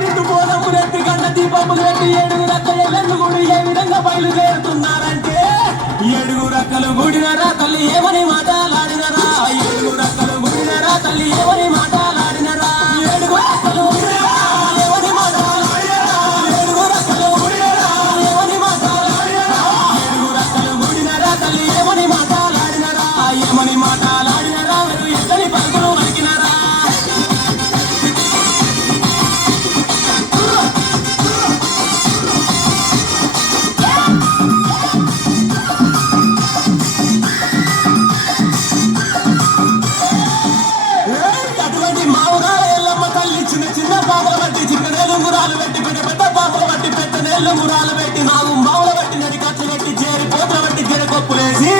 నిండుకోదములెత్తి గంట దీపములు పెట్టి ఏడుగు రక్కలు గుడి ఏ విధంగా బయలుదేరుతున్నారంటే ఏడుగు రక్కలు గుడినరా తల్లి ఏమని మాటలాడినరా ఏడుగు రక్కలు గుడినరా తల్లి ఏమని మాటలాడినరా ఏడుగు రక్కలు ఏమని మాటలాడినరా ఏడుగు రక్కలు ఏమని మాటలాడినరా ఏడుగు రక్కలు గుడినరా తల్లి ఏమని మాటలాడినరా ఏమని మాటలాడినరా మీరు ఎక్కడి పరుగులు వరికినరా మురాలు పెట్టి నాగు మావుల బట్టి నడి కట్లు పెట్టి చేరి పోతల బట్టి గిరకొప్పులేసి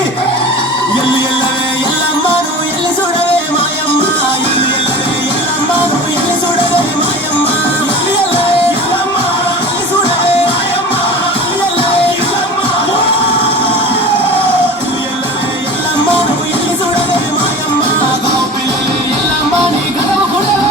ఎల్లి ఎల్లవే ఎల్లమ్మను ఎల్లి చూడవే మాయమ్మ ఎల్లి ఎల్లవే ఎల్లమ్మను ఎల్లి చూడవే మాయమ్మ ఎల్లి ఎల్లవే ఎల్లమ్మ ఎల్లి చూడవే మాయమ్మ ఎల్లి ఎల్లవే ఎల్లమ్మ ఎల్లి ఎల్లవే ఎల్లమ్మను ఎల్లి చూడవే మాయమ్మ గావు పిల్లలు ఎల్లమ్మ నీ గడవ కొడవే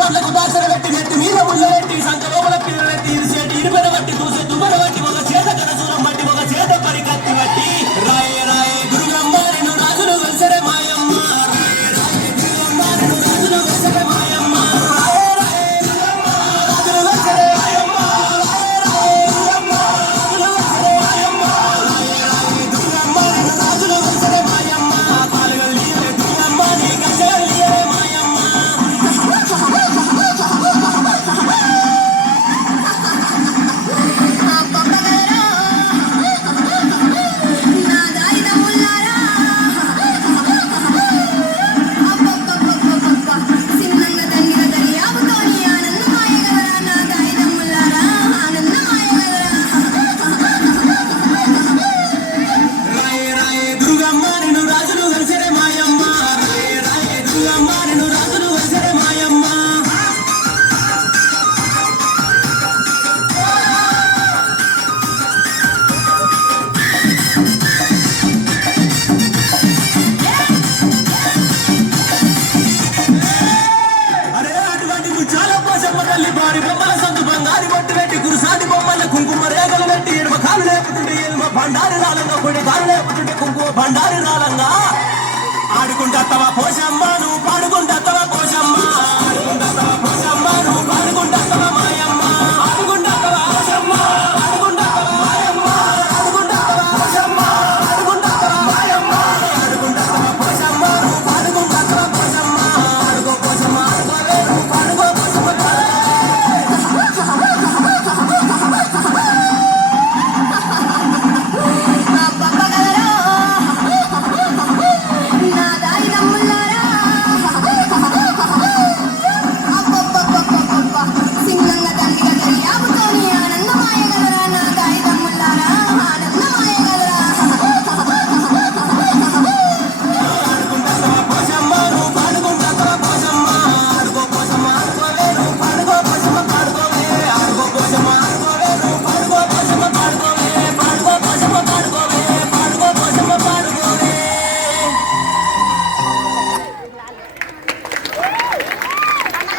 పండ్లకు దాసర పెట్టి నెట్టి మీద ముళ్ళెట్టి సంత లోపల పిల్లలెట్టి ఇరిసేటి ఇరుపెన బట్టి దూసే దుబ్బర బట్టి ఒక చేత కనసూరం బట్టి ఒక చేత పరికత్తి బట్టి రాయే రాయే దుర్గమ్మ నిన్ను రాజులు వెలిసరే మాయమ్మ రాయే రాయే దుర్గమ్మ నిన్ను రాజులు వెలిసరే మాయమ్మ రాయే రాయే దుర్గమ్మ రాజులు వెలిసరే మాయమ్మ రాయే రాయే దుర్గమ్మ రాజులు వెలిసరే మాయమ్మ రాయే రాయే దుర్గమ్మ నిన్ను రాజులు వెలిసరే మాయమ్మ కాలుగల్లీరే దుర్గమ్మ నీ గజగల్లీరే మాయమ్మ కుంకుమ రేగలు పెట్టి ఎడమ కాలు లేపుతుంటే ఎడమ బండారు రాలంగా కొడి కాలు లేపుతుంటే కుంకుమ బండారు